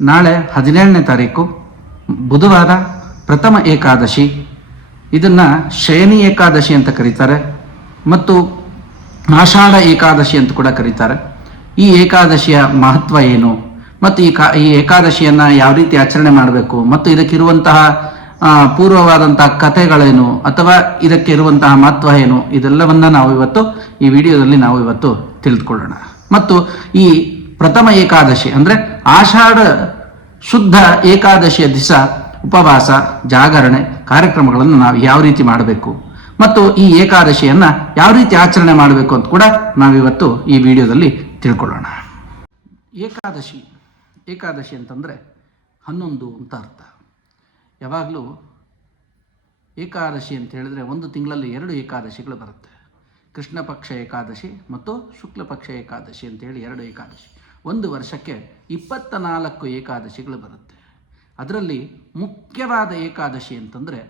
ನಾಳೆ 17ನೇ ತಾರೀಕು ಬುಧವಾರ ಪ್ರಥಮ ಏಕಾದಶಿ. ಇದನ್ನು ಶಯನಿ ಏಕಾದಶಿ ಅಂತ ಕರೀತಾರೆ ಮತ್ತು ಆಷಾಢ ಏಕಾದಶಿ ಅಂತ ಕೂಡ ಕರೀತಾರೆ. ಈ ಏಕಾದಶಿಯ ಮಹತ್ವ ಏನು ಮತ್ತು ಈ ಏಕಾದಶಿಯನ್ನು ಯಾವ ರೀತಿ ಆಚರಣೆ ಮಾಡಬೇಕು ಮತ್ತು ಇದಕ್ಕಿರುವಂತಹ ಪೂರ್ವವಾದಂತಹ ಕಥೆಗಳೇನು ಅಥವಾ ಇದಕ್ಕೆ ಇರುವಂತಹ ಮಹತ್ವ ಏನು, ಇದೆಲ್ಲವನ್ನ ನಾವು ಇವತ್ತು ಈ ವಿಡಿಯೋದಲ್ಲಿ ನಾವು ಇವತ್ತು ತಿಳಿದುಕೊಳ್ಳೋಣ. ಮತ್ತು ಈ ಪ್ರಥಮ ಏಕಾದಶಿ ಅಂದರೆ ಆಷಾಢ ಶುದ್ಧ ಏಕಾದಶಿಯ ದಿವಸ ಉಪವಾಸ ಜಾಗರಣೆ ಕಾರ್ಯಕ್ರಮಗಳನ್ನು ನಾವು ಯಾವ ರೀತಿ ಮಾಡಬೇಕು ಮತ್ತು ಈ ಏಕಾದಶಿಯನ್ನು ಯಾವ ರೀತಿ ಆಚರಣೆ ಮಾಡಬೇಕು ಅಂತ ಕೂಡ ನಾವಿವತ್ತು ಈ ವಿಡಿಯೋದಲ್ಲಿ ತಿಳ್ಕೊಳ್ಳೋಣ. ಏಕಾದಶಿ ಅಂತಂದರೆ 11 ಅಂತ ಅರ್ಥ. ಯಾವಾಗಲೂ ಏಕಾದಶಿ ಅಂತ ಹೇಳಿದ್ರೆ ಒಂದು ತಿಂಗಳಲ್ಲಿ 2 ಏಕಾದಶಿಗಳು ಬರುತ್ತೆ. ಕೃಷ್ಣ ಪಕ್ಷ ಏಕಾದಶಿ ಮತ್ತು ಶುಕ್ಲ ಪಕ್ಷ ಏಕಾದಶಿ ಅಂತೇಳಿ 2 ಏಕಾದಶಿ. ಒಂದು ವರ್ಷಕ್ಕೆ 24 ಏಕಾದಶಿಗಳು ಬರುತ್ತೆ. ಅದರಲ್ಲಿ ಮುಖ್ಯವಾದ ಏಕಾದಶಿ ಅಂತಂದರೆ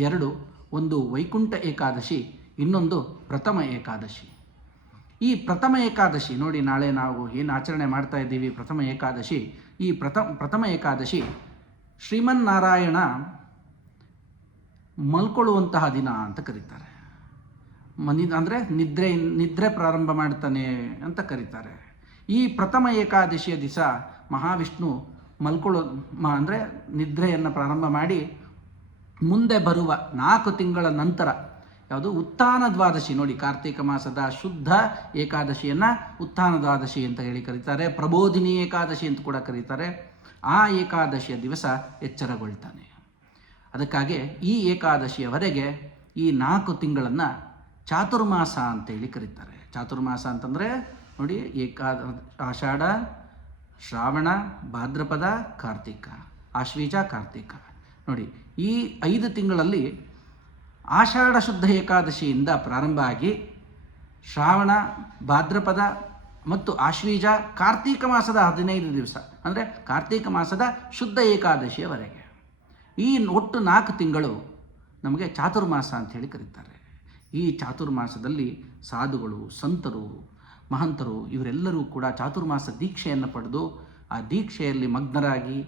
2. ಒಂದು ವೈಕುಂಠ ಏಕಾದಶಿ, ಇನ್ನೊಂದು ಪ್ರಥಮ ಏಕಾದಶಿ. ಈ ಪ್ರಥಮ ಏಕಾದಶಿ ನೋಡಿ, ನಾಳೆ ನಾವು ಏನು ಆಚರಣೆ ಮಾಡ್ತಾ ಇದ್ದೀವಿ ಪ್ರಥಮ ಏಕಾದಶಿ. ಈ ಪ್ರಥಮ ಏಕಾದಶಿ ಶ್ರೀಮನ್ನಾರಾಯಣ ಮಲ್ಕೊಳ್ಳುವಂತಹ ದಿನ ಅಂತ ಕರೀತಾರೆ. ಅಂದರೆ ನಿದ್ರೆ ಪ್ರಾರಂಭ ಮಾಡ್ತಾನೆ ಅಂತ ಕರೀತಾರೆ. ಈ ಪ್ರಥಮ ಏಕಾದಶಿಯ ದಿವಸ ಮಹಾವಿಷ್ಣು ಅಂದರೆ ನಿದ್ರೆಯನ್ನು ಪ್ರಾರಂಭ ಮಾಡಿ ಮುಂದೆ ಬರುವ 4 ತಿಂಗಳ ನಂತರ ಯಾವುದು ಉತ್ಥಾನ ದ್ವಾದಶಿ ನೋಡಿ, ಕಾರ್ತಿಕ ಮಾಸದ ಶುದ್ಧ ಏಕಾದಶಿಯನ್ನು ಉತ್ಥಾನ ದ್ವಾದಶಿ ಅಂತ ಹೇಳಿ ಕರೀತಾರೆ. ಪ್ರಬೋಧಿನಿ ಏಕಾದಶಿ ಅಂತ ಕೂಡ ಕರೀತಾರೆ. ಆ ಏಕಾದಶಿಯ ದಿವಸ ಎಚ್ಚರಗೊಳ್ತಾನೆ. ಅದಕ್ಕಾಗಿ ಈ ಏಕಾದಶಿಯವರೆಗೆ ಈ 4 ತಿಂಗಳನ್ನು ಚಾತುರ್ಮಾಸ ಅಂತೇಳಿ ಕರೀತಾರೆ. ಚಾತುರ್ಮಾಸ ಅಂತಂದರೆ ನೋಡಿ, ಆಷಾಢ, ಶ್ರಾವಣ, ಭಾದ್ರಪದ, ಕಾರ್ತಿಕ, ಆಶ್ವೀಜ, ಕಾರ್ತಿಕ. ನೋಡಿ, ಈ 5 ತಿಂಗಳಲ್ಲಿ ಆಷಾಢ ಶುದ್ಧ ಏಕಾದಶಿಯಿಂದ ಪ್ರಾರಂಭ ಆಗಿ ಶ್ರಾವಣ, ಭಾದ್ರಪದ ಮತ್ತು ಆಶ್ವೀಜ, ಕಾರ್ತಿಕ ಮಾಸದ 15 ದಿವಸ ಅಂದರೆ ಕಾರ್ತಿಕ ಮಾಸದ ಶುದ್ಧ ಏಕಾದಶಿಯವರೆಗೆ ಈ ಒಟ್ಟು 4 ತಿಂಗಳು ನಮಗೆ ಚಾತುರ್ಮಾಸ ಅಂಥೇಳಿ ಕರೀತಾರೆ. ಈ ಚಾತುರ್ಮಾಸದಲ್ಲಿ ಸಾಧುಗಳು, ಸಂತರು, ಮಹಂತರು ಇವರೆಲ್ಲರೂ ಕೂಡ ಚಾತುರ್ಮಾಸ ದೀಕ್ಷೆಯನ್ನು ಪಡೆದು ಆ ದೀಕ್ಷೆಯಲ್ಲಿ ಮಗ್ನರಾಗಿ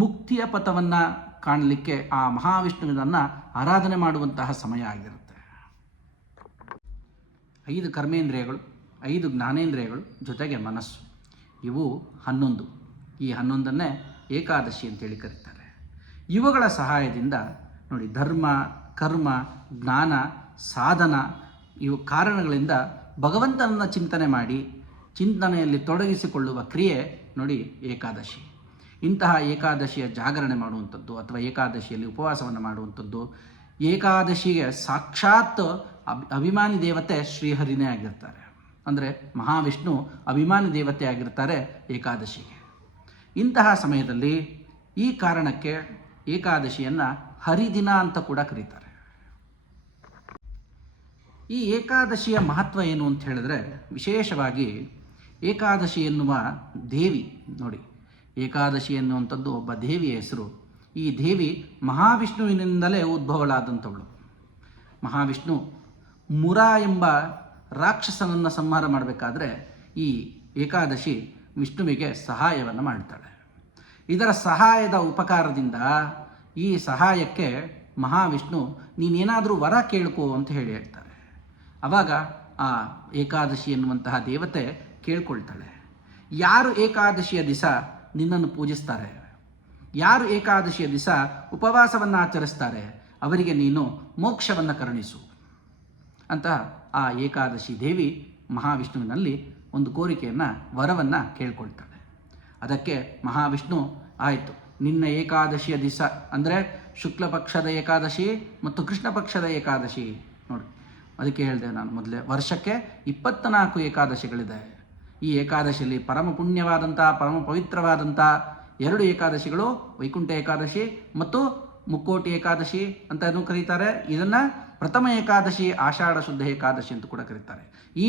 ಮುಕ್ತಿಯ ಪಥವನ್ನು ಕಾಣಲಿಕ್ಕೆ ಆ ಮಹಾವಿಷ್ಣುವಿನನ್ನು ಆರಾಧನೆ ಮಾಡುವಂತಹ ಸಮಯ ಆಗಿರುತ್ತೆ. 5 ಕರ್ಮೇಂದ್ರಿಯಗಳು, 5 ಜ್ಞಾನೇಂದ್ರಿಯಗಳು, ಜೊತೆಗೆ ಮನಸ್ಸು, ಇವು 11. ಈ 11ನ್ನೇ ಏಕಾದಶಿ ಅಂತೇಳಿ ಕರೀತಾರೆ. ಇವುಗಳ ಸಹಾಯದಿಂದ ನೋಡಿ, ಧರ್ಮ, ಕರ್ಮ, ಜ್ಞಾನ, ಸಾಧನ ಇವು ಕಾರಣಗಳಿಂದ ಭಗವಂತನನ್ನು ಚಿಂತನೆ ಮಾಡಿ ಚಿಂತನೆಯಲ್ಲಿ ತೊಡಗಿಸಿಕೊಳ್ಳುವ ಕ್ರಿಯೆ ನೋಡಿ ಏಕಾದಶಿ. ಇಂತಹ ಏಕಾದಶಿಯ ಜಾಗರಣೆ ಮಾಡುವಂಥದ್ದು ಅಥವಾ ಏಕಾದಶಿಯಲ್ಲಿ ಉಪವಾಸವನ್ನು ಮಾಡುವಂಥದ್ದು, ಏಕಾದಶಿಗೆ ಸಾಕ್ಷಾತ್ ಅಭಿಮಾನಿ ದೇವತೆ ಶ್ರೀಹರಿನೇ ಆಗಿರ್ತಾರೆ. ಅಂದರೆ ಮಹಾವಿಷ್ಣು ಅಭಿಮಾನಿ ದೇವತೆ ಆಗಿರ್ತಾರೆ ಏಕಾದಶಿಗೆ. ಇಂತಹ ಸಮಯದಲ್ಲಿ ಈ ಕಾರಣಕ್ಕೆ ಏಕಾದಶಿಯನ್ನು ಹರಿದಿನ ಅಂತ ಕೂಡ ಕರೀತಾರೆ. ಈ ಏಕಾದಶಿಯ ಮಹತ್ವ ಏನು ಅಂತ ಹೇಳಿದ್ರೆ, ವಿಶೇಷವಾಗಿ ಏಕಾದಶಿ ಎನ್ನುವ ದೇವಿ ನೋಡಿ, ಏಕಾದಶಿ ಎನ್ನುವಂಥದ್ದು ಒಬ್ಬ ದೇವಿಯ ಹೆಸರು. ಈ ದೇವಿ ಮಹಾವಿಷ್ಣುವಿನಿಂದಲೇ ಉದ್ಭವಳಾದಂಥವಳು. ಮಹಾವಿಷ್ಣು ಮುರ ಎಂಬ ರಾಕ್ಷಸನನ್ನು ಸಂಹಾರ ಮಾಡಬೇಕಾದ್ರೆ ಈ ಏಕಾದಶಿ ವಿಷ್ಣುವಿಗೆ ಸಹಾಯವನ್ನು ಮಾಡ್ತಾಳೆ. ಇದರ ಸಹಾಯದ ಉಪಕಾರದಿಂದ ಈ ಸಹಾಯಕ್ಕೆ ಮಹಾವಿಷ್ಣು ನೀನೇನಾದರೂ ವರ ಕೇಳ್ಕೋ ಅಂತ ಹೇಳ್ತಾರೆ. ಆವಾಗ ಆ ಏಕಾದಶಿ ಎನ್ನುವಂತಹ ದೇವತೆ ಕೇಳ್ಕೊಳ್ತಾಳೆ, ಯಾರು ಏಕಾದಶಿಯ ದಿವಸ ನಿನ್ನನ್ನು ಪೂಜಿಸ್ತಾರೆ, ಯಾರು ಏಕಾದಶಿಯ ದಿವಸ ಉಪವಾಸವನ್ನು ಆಚರಿಸ್ತಾರೆ ಅವರಿಗೆ ನೀನು ಮೋಕ್ಷವನ್ನು ಕರುಣಿಸು ಅಂತ ಆ ಏಕಾದಶಿ ದೇವಿ ಮಹಾವಿಷ್ಣುವಿನಲ್ಲಿ ಒಂದು ಕೋರಿಕೆಯನ್ನು, ವರವನ್ನು ಕೇಳ್ಕೊಳ್ತಾಳೆ. ಅದಕ್ಕೆ ಮಹಾವಿಷ್ಣು ಆಯಿತು, ನಿನ್ನ ಏಕಾದಶಿಯ ದಿವಸ ಅಂದರೆ ಶುಕ್ಲ ಪಕ್ಷದ ಏಕಾದಶಿ ಮತ್ತು ಕೃಷ್ಣ ಪಕ್ಷದ ಏಕಾದಶಿ ನೋಡಿ, ಅದಕ್ಕೆ ಹೇಳಿದೆ ನಾನು ಮೊದಲೇ, ವರ್ಷಕ್ಕೆ 24 ಏಕಾದಶಿಗಳಿದೆ. ಈ ಏಕಾದಶಿಯಲ್ಲಿ ಪರಮ ಪುಣ್ಯವಾದಂಥ ಪರಮ ಪವಿತ್ರವಾದಂಥ 2 ಏಕಾದಶಿಗಳು, ವೈಕುಂಠ ಏಕಾದಶಿ ಮತ್ತು ಮುಕ್ಕೋಟಿ ಏಕಾದಶಿ ಅಂತಲೂ ಕರೀತಾರೆ. ಇದನ್ನು ಪ್ರಥಮ ಏಕಾದಶಿ, ಆಷಾಢ ಶುದ್ಧ ಏಕಾದಶಿ ಅಂತ ಕೂಡ ಕರೀತಾರೆ. ಈ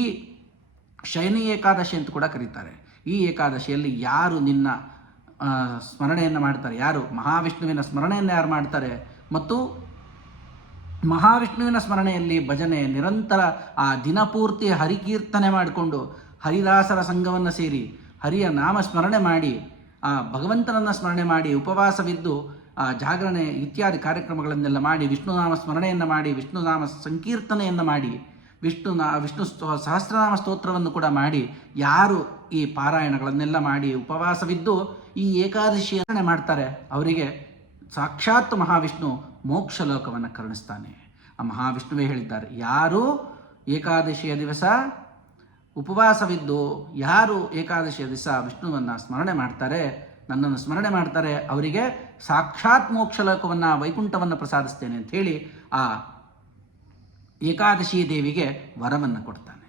ಶಯನಿ ಏಕಾದಶಿ ಅಂತ ಕೂಡ ಕರೀತಾರೆ. ಈ ಏಕಾದಶಿಯಲ್ಲಿ ಯಾರು ನಿನ್ನ ಸ್ಮರಣೆಯನ್ನು ಮಾಡ್ತಾರೆ, ಯಾರು ಮಹಾವಿಷ್ಣುವಿನ ಸ್ಮರಣೆಯನ್ನು ಯಾರು ಮಾಡ್ತಾರೆ ಮತ್ತು ಮಹಾವಿಷ್ಣುವಿನ ಸ್ಮರಣೆಯಲ್ಲಿ ಭಜನೆ ನಿರಂತರ ಆ ದಿನಪೂರ್ತಿ ಹರಿಕೀರ್ತನೆ ಮಾಡಿಕೊಂಡು ಹರಿದಾಸರ ಸಂಘವನ್ನು ಸೇರಿ ಹರಿಯ ನಾಮ ಸ್ಮರಣೆ ಮಾಡಿ ಆ ಭಗವಂತನನ್ನು ಸ್ಮರಣೆ ಮಾಡಿ ಉಪವಾಸವಿದ್ದು ಆ ಜಾಗರಣೆ ಇತ್ಯಾದಿ ಕಾರ್ಯಕ್ರಮಗಳನ್ನೆಲ್ಲ ಮಾಡಿ ವಿಷ್ಣುನಾಮ ಸ್ಮರಣೆಯನ್ನು ಮಾಡಿ ವಿಷ್ಣುನಾಮ ಸಂಕೀರ್ತನೆಯನ್ನು ಮಾಡಿ ವಿಷ್ಣು ಸಹಸ್ರನಾಮ ಸ್ತೋತ್ರವನ್ನು ಕೂಡ ಮಾಡಿ ಯಾರು ಈ ಪಾರಾಯಣಗಳನ್ನೆಲ್ಲ ಮಾಡಿ ಉಪವಾಸವಿದ್ದು ಈ ಏಕಾದಶಿಯನ್ನು ಮಾಡ್ತಾರೆ ಅವರಿಗೆ ಸಾಕ್ಷಾತ್ ಮಹಾವಿಷ್ಣು ಮೋಕ್ಷ ಲೋಕವನ್ನು ಕರುಣಿಸ್ತಾನೆ. ಆ ಮಹಾವಿಷ್ಣುವೇ ಹೇಳಿದ್ದಾರೆ, ಯಾರು ಏಕಾದಶಿಯ ದಿವಸ ಉಪವಾಸವಿದ್ದು ಯಾರು ಏಕಾದಶಿಯ ದಿವಸ ವಿಷ್ಣುವನ್ನು ಸ್ಮರಣೆ ಮಾಡ್ತಾರೆ, ನನ್ನನ್ನು ಸ್ಮರಣೆ ಮಾಡ್ತಾರೆ, ಅವರಿಗೆ ಸಾಕ್ಷಾತ್ ಮೋಕ್ಷ ಲೋಕವನ್ನು ವೈಕುಂಠವನ್ನು ಪ್ರಸಾದಿಸ್ತೇನೆ ಅಂತ ಹೇಳಿ ಆ ಏಕಾದಶಿ ದೇವಿಗೆ ವರವನ್ನು ಕೊಡ್ತಾನೆ.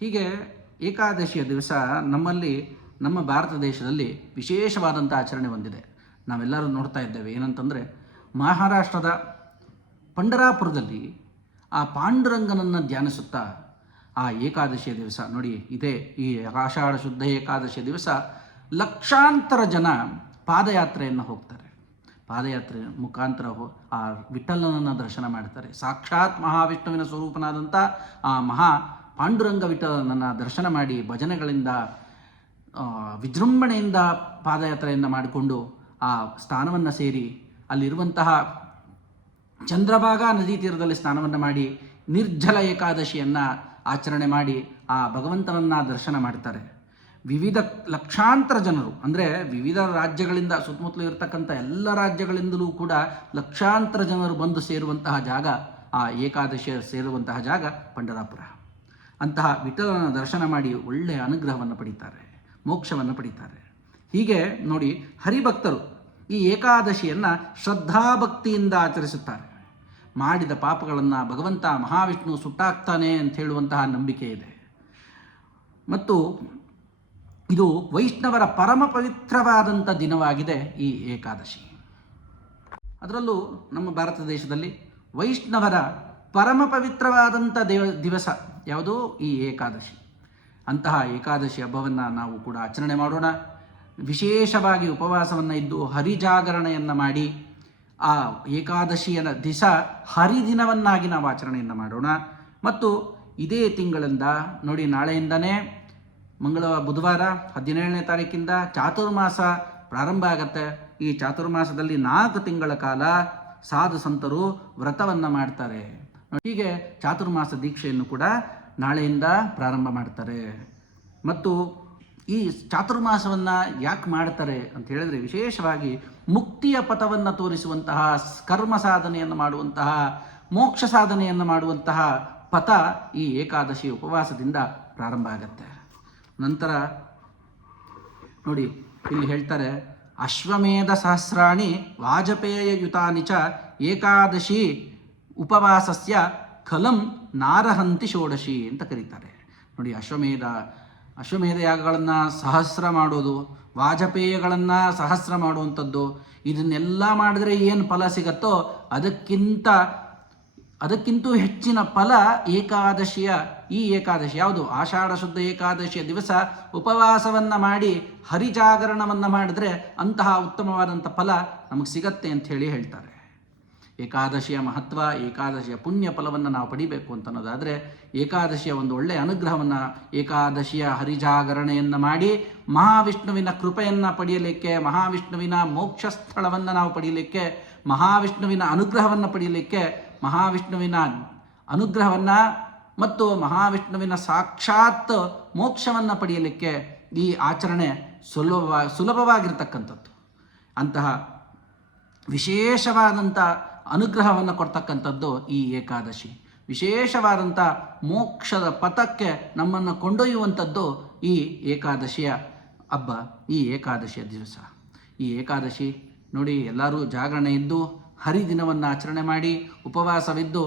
ಹೀಗೆ ಏಕಾದಶಿಯ ದಿವಸ ನಮ್ಮಲ್ಲಿ ನಮ್ಮ ಭಾರತ ದೇಶದಲ್ಲಿ ವಿಶೇಷವಾದಂಥ ಆಚರಣೆ ಹೊಂದಿದೆ. ನಾವೆಲ್ಲರೂ ನೋಡ್ತಾ ಇದ್ದೇವೆ. ಏನಂತಂದರೆ ಮಹಾರಾಷ್ಟ್ರದ ಪಂಢರಾಪುರದಲ್ಲಿ ಆ ಪಾಂಡುರಂಗನನ್ನು ಧ್ಯಾನಿಸುತ್ತಾ ಆ ಏಕಾದಶಿಯ ದಿವಸ ನೋಡಿ, ಇದೇ ಈ ಆಷಾಢ ಶುದ್ಧ ಏಕಾದಶಿಯ ದಿವಸ ಲಕ್ಷಾಂತರ ಜನ ಪಾದಯಾತ್ರೆಯನ್ನು ಹೋಗ್ತಾರೆ. ಪಾದಯಾತ್ರೆ ಮುಖಾಂತರ ಆ ವಿಠಲನನ್ನು ದರ್ಶನ ಮಾಡ್ತಾರೆ. ಸಾಕ್ಷಾತ್ ಮಹಾವಿಷ್ಣುವಿನ ಸ್ವರೂಪನಾದಂಥ ಆ ಮಹಾ ಪಾಂಡುರಂಗ ವಿಠಲನನ್ನು ದರ್ಶನ ಮಾಡಿ ಭಜನೆಗಳಿಂದ ವಿಜೃಂಭಣೆಯಿಂದ ಪಾದಯಾತ್ರೆಯನ್ನು ಮಾಡಿಕೊಂಡು ಆ ಸ್ಥಾನವನ್ನು ಸೇರಿ ಅಲ್ಲಿರುವಂತಹ ಚಂದ್ರಭಾಗಾ ನದಿ ತೀರದಲ್ಲಿ ಸ್ನಾನವನ್ನು ಮಾಡಿ ನಿರ್ಜಲ ಏಕಾದಶಿಯನ್ನು ಆಚರಣೆ ಮಾಡಿ ಆ ಭಗವಂತನನ್ನು ದರ್ಶನ ಮಾಡ್ತಾರೆ. ವಿವಿಧ ಲಕ್ಷಾಂತರ ಜನರು, ಅಂದರೆ ವಿವಿಧ ರಾಜ್ಯಗಳಿಂದ ಸುತ್ತಮುತ್ತಲು ಇರತಕ್ಕಂಥ ಎಲ್ಲ ರಾಜ್ಯಗಳಿಂದಲೂ ಕೂಡ ಲಕ್ಷಾಂತರ ಜನರು ಬಂದು ಸೇರುವಂತಹ ಜಾಗ, ಆ ಏಕಾದಶಿಯ ಸೇರುವಂತಹ ಜಾಗ ಪಂಢರಾಪುರ. ಅಂತಹ ವಿಠಲನ ದರ್ಶನ ಮಾಡಿ ಒಳ್ಳೆಯ ಅನುಗ್ರಹವನ್ನು ಪಡೀತಾರೆ, ಮೋಕ್ಷವನ್ನು ಪಡೀತಾರೆ. ಹೀಗೆ ನೋಡಿ, ಹರಿಭಕ್ತರು ಈ ಏಕಾದಶಿಯನ್ನು ಶ್ರದ್ಧಾಭಕ್ತಿಯಿಂದ ಆಚರಿಸುತ್ತಾರೆ. ಮಾಡಿದ ಪಾಪಗಳನ್ನು ಭಗವಂತ ಮಹಾವಿಷ್ಣು ಸುಟ್ಟಾಕ್ತಾನೆ ಅಂತ ಹೇಳುವಂತಹ ನಂಬಿಕೆ ಇದೆ. ಮತ್ತು ಇದು ವೈಷ್ಣವರ ಪರಮ ಪವಿತ್ರವಾದಂಥ ದಿನವಾಗಿದೆ ಈ ಏಕಾದಶಿ. ಅದರಲ್ಲೂ ನಮ್ಮ ಭಾರತ ದೇಶದಲ್ಲಿ ವೈಷ್ಣವರ ಪರಮ ಪವಿತ್ರವಾದಂಥ ದಿವಸ ಯಾವುದು? ಈ ಏಕಾದಶಿ. ಅಂತಹ ಏಕಾದಶಿ ಹಬ್ಬವನ್ನು ನಾವು ಕೂಡ ಆಚರಣೆ ಮಾಡೋಣ. ವಿಶೇಷವಾಗಿ ಉಪವಾಸವನ್ನು ಇದ್ದು ಹರಿಜಾಗರಣೆಯನ್ನು ಮಾಡಿ ಆ ಏಕಾದಶಿಯ ದಿವಸ ಹರಿದಿನವನ್ನಾಗಿ ನಾವು ಆಚರಣೆಯನ್ನು ಮಾಡೋಣ. ಮತ್ತು ಇದೇ ತಿಂಗಳಿಂದ ನೋಡಿ, ನಾಳೆಯಿಂದನೇ ಬುಧವಾರ 17ನೇ ತಾರೀಕಿಂದ ಚಾತುರ್ಮಾಸ ಪ್ರಾರಂಭ ಆಗತ್ತೆ. ಈ ಚಾತುರ್ಮಾಸದಲ್ಲಿ 4 ತಿಂಗಳ ಕಾಲ ಸಾಧು ಸಂತರು ವ್ರತವನ್ನು ಮಾಡ್ತಾರೆ. ಹೀಗೆ ಚಾತುರ್ಮಾಸ ದೀಕ್ಷೆಯನ್ನು ಕೂಡ ನಾಳೆಯಿಂದ ಪ್ರಾರಂಭ ಮಾಡ್ತಾರೆ. ಮತ್ತು ಈ ಚಾತುರ್ಮಾಸವನ್ನು ಯಾಕೆ ಮಾಡ್ತಾರೆ ಅಂತ ಹೇಳಿದ್ರೆ, ವಿಶೇಷವಾಗಿ ಮುಕ್ತಿಯ ಪಥವನ್ನು ತೋರಿಸುವಂತಹ, ಕರ್ಮ ಸಾಧನೆಯನ್ನು ಮಾಡುವಂತಹ, ಮೋಕ್ಷ ಸಾಧನೆಯನ್ನು ಮಾಡುವಂತಹ ಪಥ ಈ ಏಕಾದಶಿ ಉಪವಾಸದಿಂದ ಪ್ರಾರಂಭ ಆಗತ್ತೆ. ನಂತರ ನೋಡಿ, ಇಲ್ಲಿ ಹೇಳ್ತಾರೆ, ಅಶ್ವಮೇಧ ಸಹಸ್ರಾಣಿ ವಾಜಪೇಯ ಯುತಾನಿ ಚ ಏಕಾದಶಿ ಉಪವಾಸಸ್ಯ ಖಲಂ ನಾರಹಂತಿ ಷೋಡಶಿ ಅಂತ ಕರೀತಾರೆ. ನೋಡಿ, ಅಶ್ವಮೇಧ ಯಾಗಗಳನ್ನು ಸಹಸ್ರ ಮಾಡೋದು, ವಾಜಪೇಯಗಳನ್ನು ಸಹಸ್ರ ಮಾಡುವಂಥದ್ದು, ಇದನ್ನೆಲ್ಲ ಮಾಡಿದ್ರೆ ಏನು ಫಲ ಸಿಗತ್ತೋ ಅದಕ್ಕಿಂತೂ ಹೆಚ್ಚಿನ ಫಲ ಈ ಏಕಾದಶಿ ಯಾವುದು? ಆಷಾಢ ಶುದ್ಧ ಏಕಾದಶಿಯ ದಿವಸ ಉಪವಾಸವನ್ನು ಮಾಡಿ ಹರಿಜಾಗರಣವನ್ನು ಮಾಡಿದ್ರೆ ಅಂತಹ ಉತ್ತಮವಾದಂಥ ಫಲ ನಮಗೆ ಸಿಗತ್ತೆ ಅಂತ ಹೇಳ್ತಾರೆ. ಏಕಾದಶಿಯ ಮಹತ್ವ, ಏಕಾದಶಿಯ ಪುಣ್ಯ ಫಲವನ್ನು ನಾವು ಪಡಿಬೇಕು ಅಂತ ಅನ್ನೋದಾದರೆ ಏಕಾದಶಿಯ ಒಂದು ಒಳ್ಳೆಯ ಅನುಗ್ರಹವನ್ನು, ಏಕಾದಶಿಯ ಹರಿಜಾಗರಣೆಯನ್ನು ಮಾಡಿ ಮಹಾವಿಷ್ಣುವಿನ ಕೃಪೆಯನ್ನು ಪಡೆಯಲಿಕ್ಕೆ, ಮಹಾವಿಷ್ಣುವಿನ ಮೋಕ್ಷ ಸ್ಥಳವನ್ನು ನಾವು ಪಡೆಯಲಿಕ್ಕೆ, ಮಹಾವಿಷ್ಣುವಿನ ಅನುಗ್ರಹವನ್ನು ಪಡೆಯಲಿಕ್ಕೆ, ಮಹಾವಿಷ್ಣುವಿನ ಅನುಗ್ರಹವನ್ನು ಮತ್ತು ಮಹಾವಿಷ್ಣುವಿನ ಸಾಕ್ಷಾತ್ ಮೋಕ್ಷವನ್ನು ಪಡೆಯಲಿಕ್ಕೆ ಈ ಆಚರಣೆ ಸುಲಭವಾಗಿರ್ತಕ್ಕಂಥದ್ದು. ಅಂತಹ ವಿಶೇಷವಾದಂಥ ಅನುಗ್ರಹವನ್ನು ಕೊಡ್ತಕ್ಕಂಥದ್ದು ಈ ಏಕಾದಶಿ. ವಿಶೇಷವಾದಂಥ ಮೋಕ್ಷದ ಪಥಕ್ಕೆ ನಮ್ಮನ್ನು ಕೊಂಡೊಯ್ಯುವಂಥದ್ದು ಈ ಏಕಾದಶಿಯ ಹಬ್ಬ, ಈ ಏಕಾದಶಿಯ ದಿವಸ. ಈ ಏಕಾದಶಿ ನೋಡಿ, ಎಲ್ಲರೂ ಜಾಗರಣೆ ಇದ್ದು ಹರಿದಿನವನ್ನು ಆಚರಣೆ ಮಾಡಿ ಉಪವಾಸವಿದ್ದು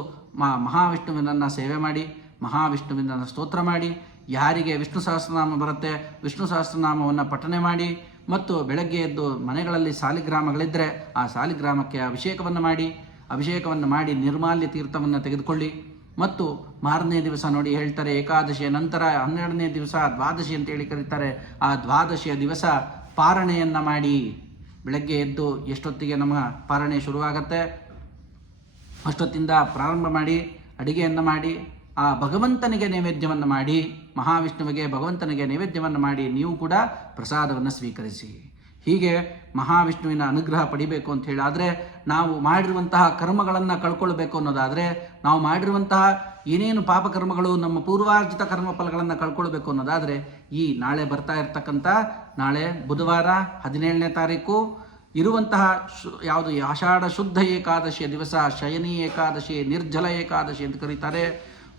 ಮಹಾವಿಷ್ಣುವಿನನ್ನು ಸೇವೆ ಮಾಡಿ, ಮಹಾವಿಷ್ಣುವಿನ ಸ್ತೋತ್ರ ಮಾಡಿ, ಯಾರಿಗೆ ವಿಷ್ಣು ಸಹಸ್ರನಾಮ ಬರುತ್ತೆ ವಿಷ್ಣು ಸಹಸ್ರನಾಮವನ್ನು ಪಠನೆ ಮಾಡಿ, ಮತ್ತು ಬೆಳಗ್ಗೆ ಎದ್ದು ಮನೆಗಳಲ್ಲಿ ಸಾಲಿಗ್ರಾಮಗಳಿದ್ದರೆ ಆ ಸಾಲಿಗ್ರಾಮಕ್ಕೆ ಅಭಿಷೇಕವನ್ನು ಮಾಡಿ ನಿರ್ಮಾಲ್ಯ ತೀರ್ಥವನ್ನು ತೆಗೆದುಕೊಳ್ಳಿ. ಮತ್ತು ಮಾರನೇ ದಿವಸ ನೋಡಿ ಹೇಳ್ತಾರೆ, ಏಕಾದಶಿಯ ನಂತರ 12ನೇ ದಿವಸ ದ್ವಾದಶಿ ಅಂತೇಳಿ ಕರೀತಾರೆ. ಆ ದ್ವಾದಶಿಯ ದಿವಸ ಪಾರಣೆಯನ್ನು ಮಾಡಿ, ಬೆಳಗ್ಗೆ ಎದ್ದು ಎಷ್ಟೊತ್ತಿಗೆ ನಮ್ಮ ಪಾರಣೆ ಶುರುವಾಗತ್ತೆ ಅಷ್ಟೊತ್ತಿಂದ ಪ್ರಾರಂಭ ಮಾಡಿ ಅಡಿಗೆಯನ್ನು ಮಾಡಿ ಆ ಭಗವಂತನಿಗೆ ನೈವೇದ್ಯವನ್ನು ಮಾಡಿ ಮಹಾವಿಷ್ಣುವಿಗೆ ಭಗವಂತನಿಗೆ ನೈವೇದ್ಯವನ್ನು ಮಾಡಿ ನೀವು ಕೂಡ ಪ್ರಸಾದವನ್ನು ಸ್ವೀಕರಿಸಿ. ಹೀಗೆ ಮಹಾವಿಷ್ಣುವಿನ ಅನುಗ್ರಹ ಪಡಿಬೇಕು ಅಂತ ಹೇಳಾದರೆ, ನಾವು ಮಾಡಿರುವಂತಹ ಕರ್ಮಗಳನ್ನು ಕಳ್ಕೊಳ್ಬೇಕು ಅನ್ನೋದಾದರೆ, ನಾವು ಮಾಡಿರುವಂತಹ ಏನೇನು ಪಾಪಕರ್ಮಗಳು ನಮ್ಮ ಪೂರ್ವಾರ್ಜಿತ ಕರ್ಮಫಲಗಳನ್ನು ಕಳ್ಕೊಳ್ಬೇಕು ಅನ್ನೋದಾದರೆ, ಈ ನಾಳೆ ಬರ್ತಾ ಇರ್ತಕ್ಕಂಥ ನಾಳೆ ಬುಧವಾರ 17ನೇ ತಾರೀಕು ಇರುವಂತಹ ಯಾವುದು ಆಷಾಢ ಶುದ್ಧ ಏಕಾದಶಿಯ ದಿವಸ ಶಯನಿ ಏಕಾದಶಿ, ನಿರ್ಜಲ ಏಕಾದಶಿ ಅಂತ ಕರೀತಾರೆ,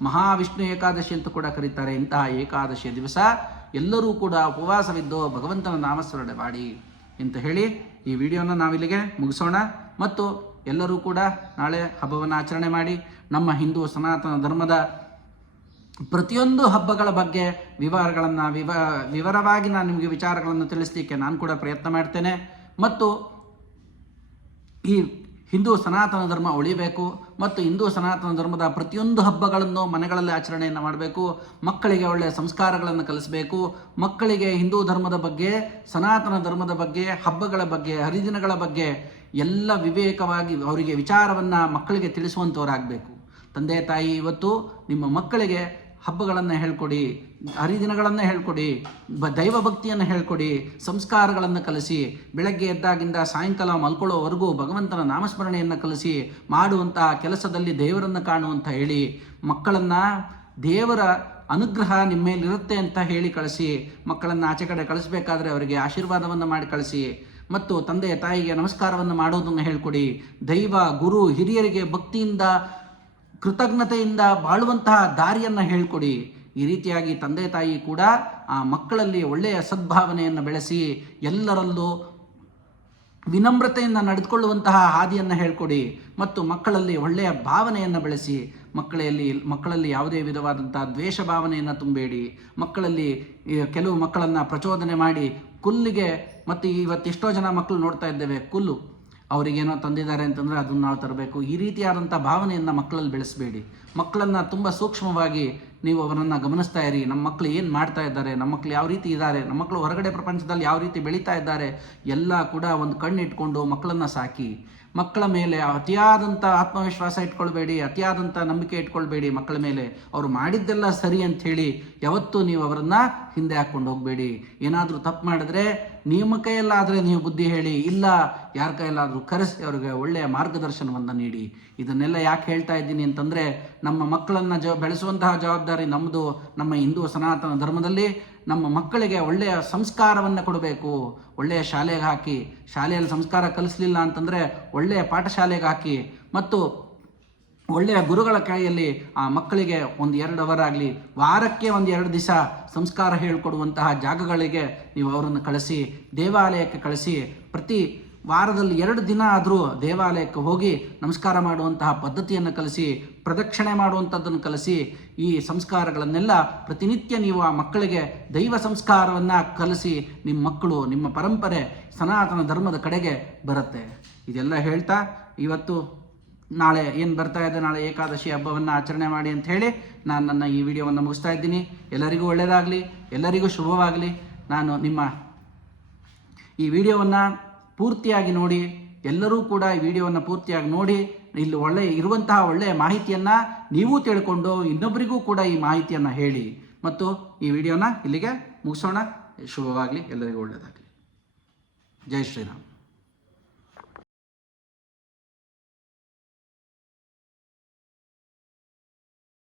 ಮಹಾವಿಷ್ಣು ಏಕಾದಶಿ ಅಂತ ಕೂಡ ಕರೀತಾರೆ. ಇಂತಹ ಏಕಾದಶಿಯ ದಿವಸ ಎಲ್ಲರೂ ಕೂಡ ಉಪವಾಸವಿದ್ದು ಭಗವಂತನ ನಾಮಸ್ಮರಣೆ ಮಾಡಿ ಅಂತ ಹೇಳಿ ಈ ವಿಡಿಯೋನ ನಾವಿಲ್ಲಿಗೆ ಮುಗಿಸೋಣ. ಮತ್ತು ಎಲ್ಲರೂ ಕೂಡ ನಾಳೆ ಹಬ್ಬವನ್ನು ಆಚರಣೆ ಮಾಡಿ ನಮ್ಮ ಹಿಂದೂ ಸನಾತನ ಧರ್ಮದ ಪ್ರತಿಯೊಂದು ಹಬ್ಬಗಳ ಬಗ್ಗೆ ವಿವರವಾಗಿ ನಾನು ನಿಮಗೆ ವಿಚಾರಗಳನ್ನು ತಿಳಿಸಲಿಕ್ಕೆ ನಾನು ಕೂಡ ಪ್ರಯತ್ನ ಮಾಡ್ತೇನೆ. ಮತ್ತು ಈ ಹಿಂದೂ ಸನಾತನ ಧರ್ಮ ಉಳಿಬೇಕು ಮತ್ತು ಹಿಂದೂ ಸನಾತನ ಧರ್ಮದ ಪ್ರತಿಯೊಂದು ಹಬ್ಬಗಳನ್ನು ಮನೆಗಳಲ್ಲಿ ಆಚರಣೆಯನ್ನು ಮಾಡಬೇಕು. ಮಕ್ಕಳಿಗೆ ಒಳ್ಳೆಯ ಸಂಸ್ಕಾರಗಳನ್ನು ಕಲಿಸಬೇಕು. ಮಕ್ಕಳಿಗೆ ಹಿಂದೂ ಧರ್ಮದ ಬಗ್ಗೆ, ಸನಾತನ ಧರ್ಮದ ಬಗ್ಗೆ, ಹಬ್ಬಗಳ ಬಗ್ಗೆ, ಹರಿದಿನಗಳ ಬಗ್ಗೆ ಎಲ್ಲ ವಿವೇಕವಾಗಿ ಅವರಿಗೆ ವಿಚಾರವನ್ನು ಮಕ್ಕಳಿಗೆ ತಿಳಿಸುವಂಥವರಾಗಬೇಕು. ತಂದೆ ತಾಯಿ ಇವತ್ತು ನಿಮ್ಮ ಮಕ್ಕಳಿಗೆ ಹಬ್ಬಗಳನ್ನು ಹೇಳ್ಕೊಡಿ, ಹರಿದಿನಗಳನ್ನು ಹೇಳ್ಕೊಡಿ, ದೈವ ಭಕ್ತಿಯನ್ನು ಹೇಳ್ಕೊಡಿ, ಸಂಸ್ಕಾರಗಳನ್ನು ಕಲಿಸಿ, ಬೆಳಗ್ಗೆ ಎದ್ದಾಗಿಂದ ಸಾಯಂಕಾಲ ಮಲ್ಕೊಳ್ಳೋವರೆಗೂ ಭಗವಂತನ ನಾಮಸ್ಮರಣೆಯನ್ನು ಕಲಿಸಿ, ಮಾಡುವಂತಹ ಕೆಲಸದಲ್ಲಿ ದೇವರನ್ನು ಕಾಣುವಂತ ಹೇಳಿ, ಮಕ್ಕಳನ್ನು ದೇವರ ಅನುಗ್ರಹ ನಿಮ್ಮ ಮೇಲಿರುತ್ತೆ ಅಂತ ಹೇಳಿ ಕಳಿಸಿ, ಮಕ್ಕಳನ್ನು ಆಚೆ ಕಡೆ ಕಳಿಸ್ಬೇಕಾದ್ರೆ ಅವರಿಗೆ ಆಶೀರ್ವಾದವನ್ನು ಮಾಡಿ ಕಳಿಸಿ, ಮತ್ತು ತಂದೆ ತಾಯಿಗೆ ನಮಸ್ಕಾರವನ್ನು ಮಾಡೋದನ್ನು ಹೇಳ್ಕೊಡಿ. ದೈವ ಗುರು ಹಿರಿಯರಿಗೆ ಭಕ್ತಿಯಿಂದ ಕೃತಜ್ಞತೆಯಿಂದ ಬಾಳುವಂತಹ ದಾರಿಯನ್ನು ಹೇಳ್ಕೊಡಿ. ಈ ರೀತಿಯಾಗಿ ತಂದೆ ತಾಯಿ ಕೂಡ ಆ ಮಕ್ಕಳಲ್ಲಿ ಒಳ್ಳೆಯ ಸದ್ಭಾವನೆಯನ್ನು ಬೆಳೆಸಿ ಎಲ್ಲರಲ್ಲೂ ವಿನಮ್ರತೆಯಿಂದ ನಡೆದುಕೊಳ್ಳುವಂತಹ ಹಾದಿಯನ್ನು ಹೇಳ್ಕೊಡಿ. ಮತ್ತು ಮಕ್ಕಳಲ್ಲಿ ಒಳ್ಳೆಯ ಭಾವನೆಯನ್ನು ಬೆಳೆಸಿ, ಮಕ್ಕಳಲ್ಲಿ ಯಾವುದೇ ವಿಧವಾದಂತಹ ದ್ವೇಷ ಭಾವನೆಯನ್ನು ತುಂಬಬೇಡಿ. ಮಕ್ಕಳಲ್ಲಿ ಕೆಲವು ಮಕ್ಕಳನ್ನು ಪ್ರಚೋದನೆ ಮಾಡಿ ಕುಲ್ಲಿಗೆ, ಮತ್ತು ಇವತ್ತೆಷ್ಟೋ ಜನ ಮಕ್ಕಳು ನೋಡ್ತಾ ಇದ್ದೇವೆ, ಕುಲ್ಲು ಅವರಿಗೇನೋ ತಂದಿದ್ದಾರೆ ಅಂತಂದರೆ ಅದನ್ನು ನಾವು ತರಬೇಕು, ಈ ರೀತಿಯಾದಂಥ ಭಾವನೆಯನ್ನು ಮಕ್ಕಳಲ್ಲಿ ಬೆಳೆಸಬೇಡಿ. ಮಕ್ಕಳನ್ನು ತುಂಬ ಸೂಕ್ಷ್ಮವಾಗಿ ನೀವು ಅವರನ್ನು ಗಮನಿಸ್ತಾ ಇರಿ. ನಮ್ಮ ಮಕ್ಕಳು ಏನು ಮಾಡ್ತಾ ಇದ್ದಾರೆ, ನಮ್ಮ ಮಕ್ಕಳು ಯಾವ ರೀತಿ ಇದ್ದಾರೆ, ನಮ್ಮ ಮಕ್ಕಳು ಹೊರಗಡೆ ಪ್ರಪಂಚದಲ್ಲಿ ಯಾವ ರೀತಿ ಬೆಳೀತಾ ಇದ್ದಾರೆ, ಎಲ್ಲ ಕೂಡ ಒಂದು ಕಣ್ಣಿಟ್ಕೊಂಡು ಮಕ್ಕಳನ್ನು ಸಾಕಿ. ಮಕ್ಕಳ ಮೇಲೆ ಅತಿಯಾದಂಥ ಆತ್ಮವಿಶ್ವಾಸ ಇಟ್ಕೊಳ್ಬೇಡಿ, ಅತಿಯಾದಂಥ ನಂಬಿಕೆ ಇಟ್ಕೊಳ್ಬೇಡಿ. ಮಕ್ಕಳ ಮೇಲೆ ಅವರು ಮಾಡಿದ್ದೆಲ್ಲ ಸರಿ ಅಂಥೇಳಿ ಯಾವತ್ತೂ ನೀವು ಅವರನ್ನು ಹಿಂದೆ ಹಾಕ್ಕೊಂಡು ಹೋಗಬೇಡಿ. ಏನಾದರೂ ತಪ್ಪು ಮಾಡಿದ್ರೆ ನಿಮ್ಮ ಕೈಯಲ್ಲಾದರೆ ನೀವು ಬುದ್ಧಿ ಹೇಳಿ, ಇಲ್ಲ ಯಾರ ಕೈಯಲ್ಲಾದರೂ ಕರೆಸಿ ಅವರಿಗೆ ಒಳ್ಳೆಯ ಮಾರ್ಗದರ್ಶನವನ್ನು ನೀಡಿ. ಇದನ್ನೆಲ್ಲ ಯಾಕೆ ಹೇಳ್ತಾ ಇದ್ದೀನಿ ಅಂತಂದರೆ, ನಮ್ಮ ಮಕ್ಕಳನ್ನು ಬೆಳೆಸುವಂತಹ ಜವಾಬ್ದಾರಿ ನಮ್ಮದು. ನಮ್ಮ ಹಿಂದೂ ಸನಾತನ ಧರ್ಮದಲ್ಲಿ ನಮ್ಮ ಮಕ್ಕಳಿಗೆ ಒಳ್ಳೆಯ ಸಂಸ್ಕಾರವನ್ನು ಕೊಡಬೇಕು. ಒಳ್ಳೆಯ ಶಾಲೆಗೆ ಹಾಕಿ, ಶಾಲೆಯಲ್ಲಿ ಸಂಸ್ಕಾರ ಕಲಿಸಲಿಲ್ಲ ಅಂತಂದರೆ ಒಳ್ಳೆಯ ಪಾಠಶಾಲೆಗೆ ಹಾಕಿ, ಮತ್ತು ಒಳ್ಳೆಯ ಗುರುಗಳ ಕೈಯಲ್ಲಿ ಆ ಮಕ್ಕಳಿಗೆ 1-2 ಅವರ್ ಆಗಲಿ, ವಾರಕ್ಕೆ 1-2 ದಿವಸ ಸಂಸ್ಕಾರ ಹೇಳಿಕೊಡುವಂತಹ ಜಾಗಗಳಿಗೆ ನೀವು ಅವರನ್ನು ಕಳಿಸಿ, ದೇವಾಲಯಕ್ಕೆ ಕಳಿಸಿ, ಪ್ರತಿ ವಾರದಲ್ಲಿ 2 ದಿನ ಆದರೂ ದೇವಾಲಯಕ್ಕೆ ಹೋಗಿ ನಮಸ್ಕಾರ ಮಾಡುವಂತಹ ಪದ್ಧತಿಯನ್ನು ಕಲಿಸಿ, ಪ್ರದಕ್ಷಿಣೆ ಮಾಡುವಂಥದ್ದನ್ನು ಕಲಿಸಿ. ಈ ಸಂಸ್ಕಾರಗಳನ್ನೆಲ್ಲ ಪ್ರತಿನಿತ್ಯ ನೀವು ಆ ಮಕ್ಕಳಿಗೆ ದೈವ ಸಂಸ್ಕಾರವನ್ನು ಕಲಿಸಿ, ನಿಮ್ಮ ಮಕ್ಕಳು, ನಿಮ್ಮ ಪರಂಪರೆ ಸನಾತನ ಧರ್ಮದ ಕಡೆಗೆ ಬರುತ್ತೆ. ಇದೆಲ್ಲ ಹೇಳ್ತಾ ಇವತ್ತು ನಾಳೆ ಏನು ಬರ್ತಾ ಇದೆ, ನಾಳೆ ಏಕಾದಶಿ ಹಬ್ಬವನ್ನು ಆಚರಣೆ ಮಾಡಿ ಅಂತ ಹೇಳಿ ನಾನು ನನ್ನ ಈ ವಿಡಿಯೋವನ್ನು ಮುಗಿಸ್ತಾ ಇದ್ದೀನಿ. ಎಲ್ಲರಿಗೂ ಒಳ್ಳೆಯದಾಗಲಿ, ಎಲ್ಲರಿಗೂ ಶುಭವಾಗಲಿ. ನಾನು ನಿಮ್ಮ ಈ ವಿಡಿಯೋವನ್ನು ಪೂರ್ತಿಯಾಗಿ ನೋಡಿ, ಎಲ್ಲರೂ ಕೂಡ ಈ ವಿಡಿಯೋವನ್ನು ಪೂರ್ತಿಯಾಗಿ ನೋಡಿ, ಇಲ್ಲಿ ಇರುವಂತಹ ಒಳ್ಳೆಯ ಮಾಹಿತಿಯನ್ನು ನೀವು ತಿಳ್ಕೊಂಡು ಇನ್ನೊಬ್ಬರಿಗೂ ಕೂಡ ಈ ಮಾಹಿತಿಯನ್ನು ಹೇಳಿ. ಮತ್ತು ಈ ವಿಡಿಯೋನ ಇಲ್ಲಿಗೆ ಮುಗಿಸೋಣ. ಶುಭವಾಗಲಿ, ಎಲ್ಲರಿಗೂ ಒಳ್ಳೆಯದಾಗಲಿ. ಜೈ ಶ್ರೀರಾಮ್.